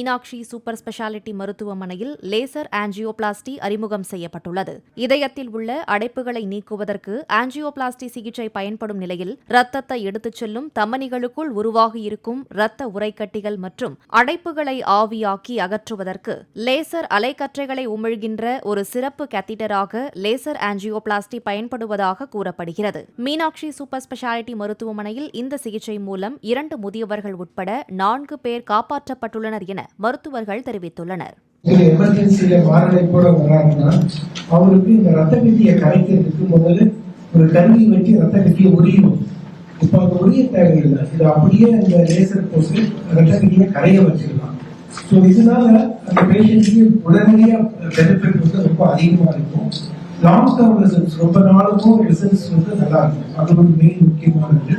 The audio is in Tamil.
மீனாட்சி சூப்பர் ஸ்பெஷாலிட்டி மருத்துவமனையில் லேசர் ஆஞ்சியோபிளாஸ்டி அறிமுகம் செய்யப்பட்டுள்ளது. இதயத்தில் உள்ள அடைப்புகளை நீக்குவதற்கு ஆஞ்சியோபிளாஸ்டி சிகிச்சை பயன்படும் நிலையில் இரத்தத்தை எடுத்துச் செல்லும் தமனிகளுக்குள் உருவாகியிருக்கும் இரத்த உறைக்கட்டிகள் மற்றும் அடைப்புகளை ஆவியாக்கி அகற்றுவதற்கு லேசர் அலைக்கற்றைகளை உமிழ்கின்ற ஒரு சிறப்பு கேத்தீட்டராக லேசர் ஆஞ்சியோபிளாஸ்டி பயன்படுவதாக கூறப்படுகிறது. மீனாட்சி சூப்பர் ஸ்பெஷாலிட்டி மருத்துவமனையில் இந்த சிகிச்சை மூலம் 2 முதியவர்கள் உட்பட 4 பேர் காப்பாற்றப்பட்டுள்ளனர் என மருத்துவர்கள் தெரிவித்துள்ளனர். எமர்ஜென்சியில மாரடைப்போட வர்றாருன்னா அவருக்கு இந்த ரத்த கட்டியை கரைக்கிறதுக்கு முதல்ல ஒரு கருவி வச்சு ரத்த கட்டியை உரியணும். இப்ப அந்த உரிய தேவையில்லை, இது அப்படியே அந்த லேசர் போட்டு ரத்த கட்டியை கரைய வச்சிடலாம். ஸோ இதனால அந்த பேஷண்ட்க்கு உடனடியா பெனிஃபிட் வந்து ரொம்ப அதிகமா இருக்கும். லாங் டேர்ம் ரிசல்ட்ஸ் ரொம்ப நாளுக்கும் ரிசல்ட்ஸ் வந்து நல்லா இருக்கும். அது ஒரு மெயின் முக்கியமானது.